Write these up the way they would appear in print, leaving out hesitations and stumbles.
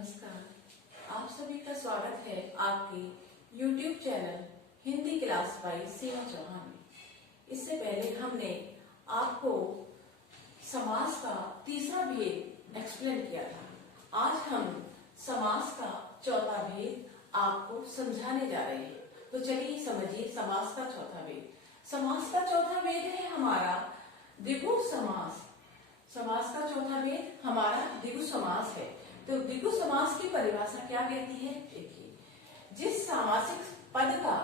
नमस्कार। आप सभी का स्वागत है आपके YouTube channel Hindi class by Seema Chauhan में। इससे पहले हमने आपको समास का तीसरा भेद एक्सप्लेन किया था। आज हम समास का चौथा भेद आपको समझाने जा रहे हैं। तो चलिए समझिए समास का चौथा भेद। समास का चौथा भेद है हमारा द्विगु समास। समास का चौथा भेद हमारा द्विगु समास है। तो द्विगु समास की परिभाषा क्या कहती है? देखिए, जिस सामासिक पद का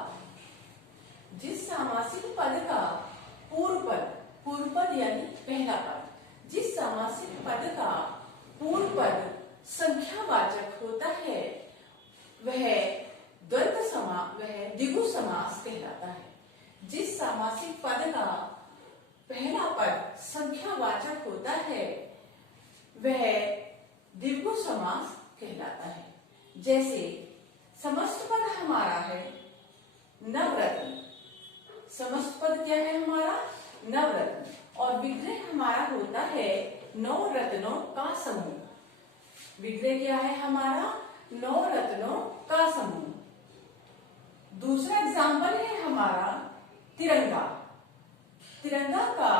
पूर्व पद यानी पहला पद, जिस सामासिक पद का पूर्व पद संख्यावाचक होता है वह द्विगु समास कहलाता है। जिस सामासिक पद का पहला पद संख्यावाचक होता है वह द्विगु समास कहलाता है। जैसे समस्त पद हमारा है नवरत्न। समस्त पद क्या है हमारा? नवरत्न। और विग्रह हमारा होता है नौ रत्नों का समूह। विग्रह क्या है हमारा? नौ रत्नों का समूह। दूसरा एग्जाम्पल है हमारा तिरंगा। तिरंगा का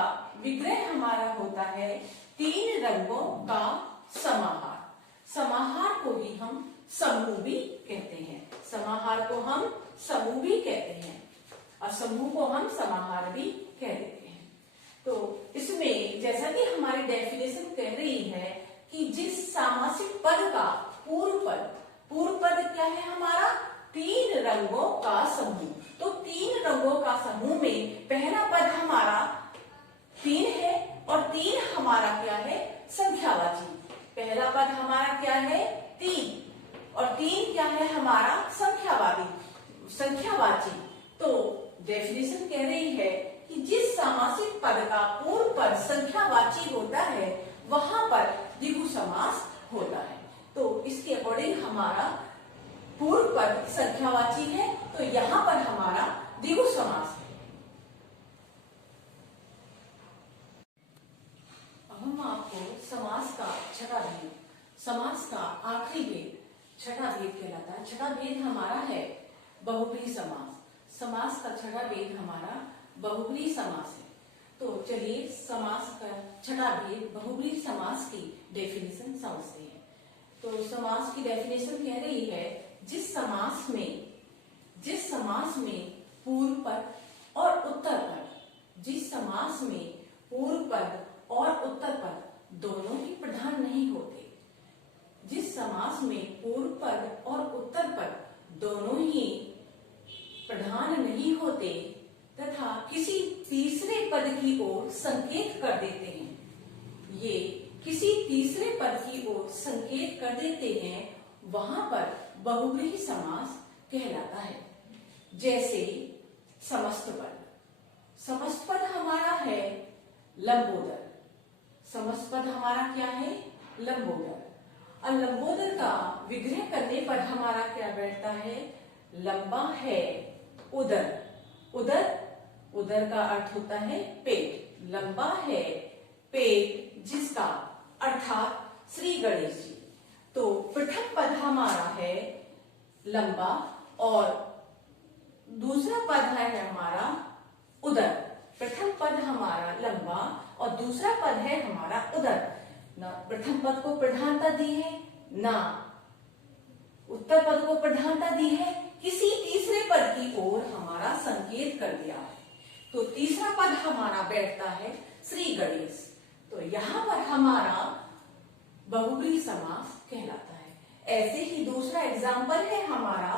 विग्रह हमारा होता है तीन रंगों का समाहार। समाहार को ही हम समूह भी कहते हैं। समाहार को हम समूह भी कहते हैं और समूह को हम समाहार भी कह देते हैं। तो इसमें जैसा कि हमारी डेफिनेशन कह रही है कि जिस सामासिक पद का पूर्व पद क्या है हमारा? तीन रंगों का समूह। तो तीन रंगों का समूह में पहला पद हमारा तीन है और तीन हमारा क्या है? संख्यावाची। पहला पद हमारा क्या है? तीन। और तीन क्या है हमारा? संख्यावाची। तो डेफिनेशन कह रही है कि जिस सामासिक पद का पूर्व पद संख्यावाची होता है वहां पर द्विगु समास होता है। तो इसके अकॉर्डिंग हमारा पूर्व पद संख्यावाची है तो यहां पर हमारा द्विगु समास है। अब हम आपको समास का छठा भेद, समास का आखिरी भेद छठा भेद कहलाता है। छठा भेद हमारा है बहुब्रीहि समास। समास का छठा भेद हमारा बहुब्रीहि समास है। तो चलिए समास का छठा भेद बहुब्रीहि समास की डेफिनेशन समझते हैं। तो समास की डेफिनेशन कह रही है जिस समास में पूर्व पद और उत्तर पद, जिस समास में पूर्व पद और उत्तर पद दोनों ही प्रधान नहीं होते, जिस समास में पूर्व पद और उत्तर पद दोनों ही प्रधान नहीं होते तथा किसी तीसरे पद की ओर संकेत कर देते हैं, ये किसी तीसरे पद की ओर संकेत कर देते हैं, वहां पर बहुब्रीहि समास कहलाता है। जैसे समस्त पद हमारा है लंबोदर। समस्त पद हमारा क्या है? लंबोदर। और लंबोदर का विग्रह करने पर हमारा क्या बैठता है? लंबा है उदर का अर्थ होता है पेट। लंबा है पेट जिसका अर्थात श्री गणेश जी। तो प्रथम पद हमारा है लंबा और दूसरा पद है हमारा उदर। प्रथम पद हमारा लंबा और दूसरा पद है हमारा उदर। ना प्रथम पद को प्रधानता दी है ना उत्तर पद को प्रधानता दी है, किसी तीसरे पद की ओर हमारा संकेत कर दिया है। तो तीसरा पद हमारा बैठता है श्री गणेश। तो यहाँ पर हमारा बहुब्रीहि समास कहलाता है। ऐसे ही दूसरा एग्जाम्पल है हमारा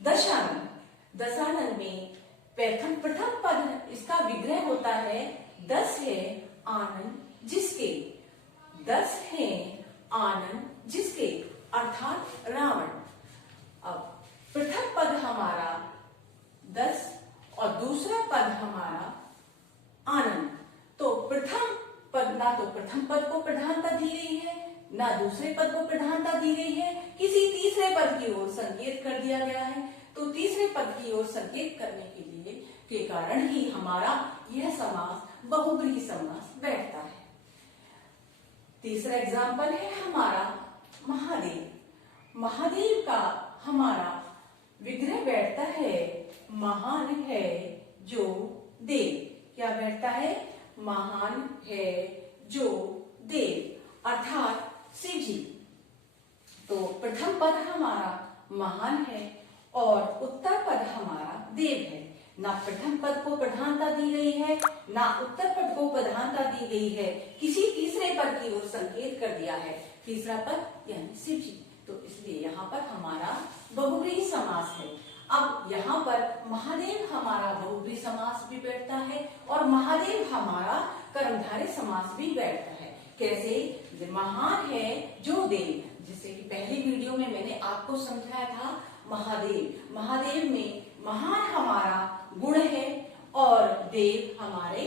दशानन। दशानन में प्रथम पद इसका विग्रह होता है 10 है आनंद जिसके। 10 है आनंद जिसके अर्थात रावण। अब प्रथम पद हमारा 10 और दूसरा पद हमारा आनंद। तो प्रथम पद ना तो प्रथम पद को प्रधानता दी गई है ना दूसरे पद को प्रधानता दी गई है, किसी तीसरे पद की ओर संकेत कर दिया गया है। तो तीसरे पद की ओर संकेत करने के कारण ही हमारा यह समास बहुब्रीहि समास बैठता है। तीसरा एग्जाम्पल है हमारा महादेव। महादेव का हमारा विग्रह बैठता है, महान है जो देव। क्या बैठता है? महान है जो देव, अर्थात शिव जी। तो प्रथम पद हमारा महान है और उत्तर पद हमारा देव है। ना प्रथम पद को प्रधानता दी गई है, ना उत्तर पद को प्रधानता दी गई है, किसी तीसरे पद की ओर संकेत कर दिया है। तीसरा पद यानी शिव जी, तो इसलिए यहाँ पर हमारा बहुव्रीहि समास है। अब यहाँ पर महादेव हमारा बहुव्रीहि समास भी बैठता है और महादेव हमारा कर्मधारय समास भी बैठता है। कैसे? महान है जो देव, जिससे कि पहली वीडियो में मैंने आपको समझाया था। महादेव में महान हमारा गुण है और देव हमारे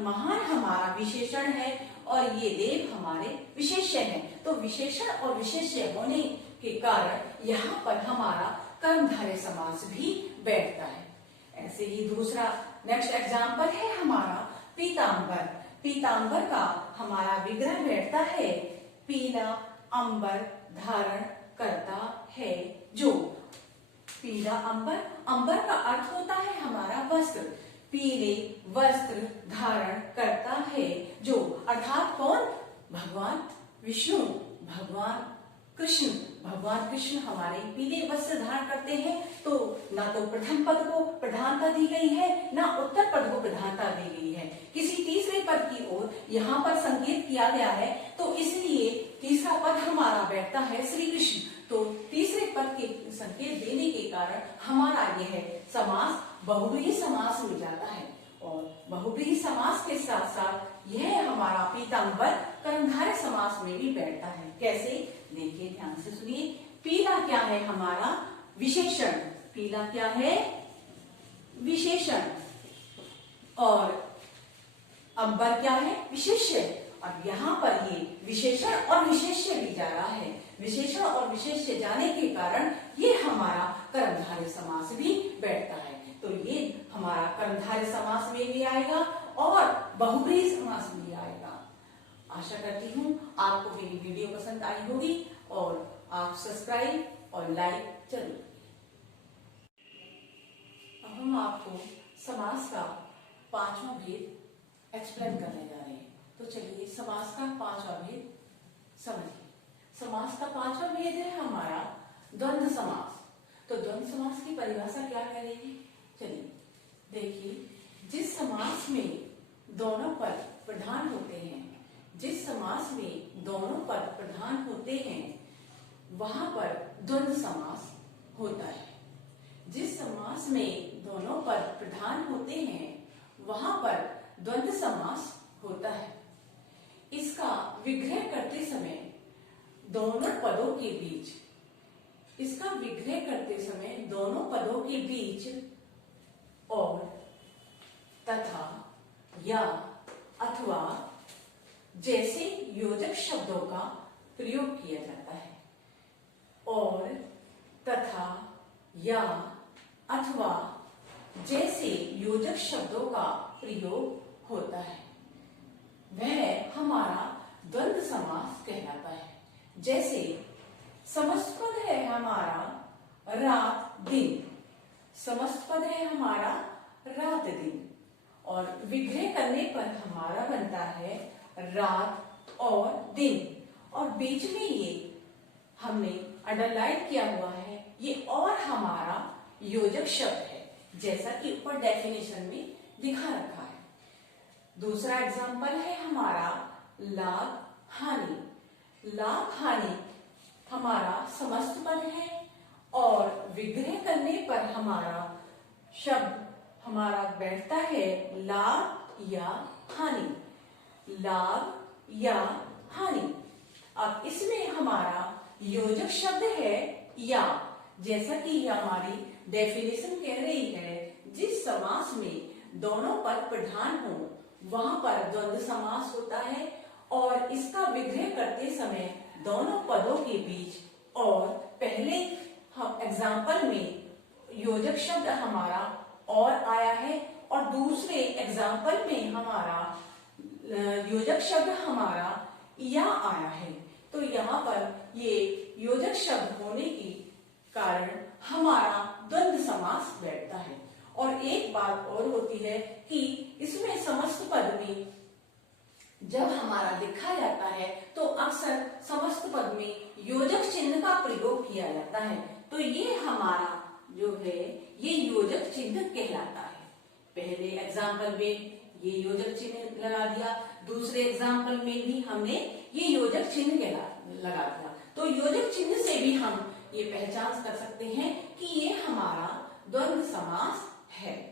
महान हमारा विशेषण है और ये देव हमारे विशेष्य है। तो विशेषण और विशेष्य होने के कारण यहाँ पर हमारा कर्मधारय समास भी बैठता है। ऐसे ही दूसरा नेक्स्ट एग्जाम्पल है हमारा पीतांबर। पीतांबर का हमारा विग्रह बैठता है, पीला अंबर धारण करता है जो। पीला अंबर, अंबर का अर्थ होता है हमारा वस्त्र। पीले वस्त्र धारण करता है जो, अर्थात कौन? भगवान विष्णु, भगवान कृष्ण। भगवान कृष्ण हमारे पीले वस्त्र धारण करते हैं। तो ना तो प्रथम पद को प्रधानता दी गई है, ना उत्तर पद को प्रधानता दी गई है, किसी तीसरे पद की ओर यहाँ पर संकेत किया गया है। तो इसलिए तीसरा पद हमारा बैठता है श्री कृष्ण। तो तीसरे पद के संकेत देने के कारण हमारा यह समास बहुव्रीहि समास में जाता है और बहुव्रीहि समास के साथ साथ यह हमारा पीतांबर कर्मधारय समास में भी बैठता है। कैसे? देखिए, ध्यान से सुनिए। पीला क्या है? हमारा विशेषण। पीला क्या है? विशेषण। और अंबर क्या है? विशेष्य। अब यहाँ पर ये विशेषण और विशेष्य भी जा रहा है। विशेषण और विशेष्य जाने के कारण ये हमारा कर्मधारय समास भी बैठता है। तो ये हमारा कर्मधारय समास में भी आएगा और बहुव्रीहि समास में भी आएगा। आशा करती हूँ आपको मेरी वीडियो पसंद आई होगी और आप सब्सक्राइब और लाइक जरूर। अब हम आपको समास का पांचवा भेद एक्सप्लेन करने जा रहे हैं। तो चलिए समास का पांचवा भेद समझिए। समास का पांचवा भेद है हमारा द्वंद्व समास। तो द्वंद्व समास की परिभाषा क्या करेगी? चलिए देखिए, जिस समास में दोनों पद प्रधान होते हैं, जिस समास में दोनों पद प्रधान होते हैं वहां पर द्वंद्व समास होता है। जिस समास में दोनों पद प्रधान होते हैं वहां पर द्वंद्व समास होता है। इसका विग्रह करते समय दोनों पदों के बीच, इसका विग्रह करते समय दोनों पदों के बीच और, तथा, या, अथवा जैसे योजक शब्दों का प्रयोग किया जाता है। और, तथा, या, अथवा जैसे योजक शब्दों का प्रयोग होता है वह हमारा द्वंद्व समास कहलाता है। जैसे समस्त पद है हमारा रात दिन, समस्त पद है हमारा रात दिन और विग्रह करने पर हमारा बनता है रात और दिन, और बीच में ये हमने अंडरलाइन किया हुआ है, ये और हमारा योजक शब्द है, जैसा कि ऊपर डेफिनेशन में दिखा रखा है। दूसरा एग्जांपल है हमारा लाभ हानि। लाभ हानि हमारा समस्त पद है और विग्रह करने पर हमारा शब्द हमारा बैठता है लाभ या हानि। लाभ या हानि। अब इसमें हमारा योजक शब्द है या, जैसा कि हमारी डेफिनेशन कह रही है, जिस समास में दोनों पद प्रधान हो वहां पर द्वंद्व समास होता है और इसका विग्रह करते समय दोनों पदों के बीच, और पहले हम एग्जाम्पल में योजक शब्द हमारा और आया है और दूसरे एग्जाम्पल में हमारा योजक शब्द हमारा या आया है। तो यहाँ पर ये योजक शब्द होने के कारण हमारा द्वंद्व समास बैठता है। और एक बात और होती है कि इसमें समस्त पद में जब हमारा लिखा जाता है तो अक्सर समस्त पद में योजक चिन्ह का प्रयोग किया जाता है। तो ये हमारा जो है ये योजक चिन्ह कहलाता है। पहले एग्जाम्पल में ये योजक चिन्ह लगा दिया, दूसरे एग्जाम्पल में भी हमने ये योजक चिन्ह लगा दिया। तो योजक चिन्ह से भी हम ये पहचान कर सकते हैं कि ये हमारा द्वंद्व समास है।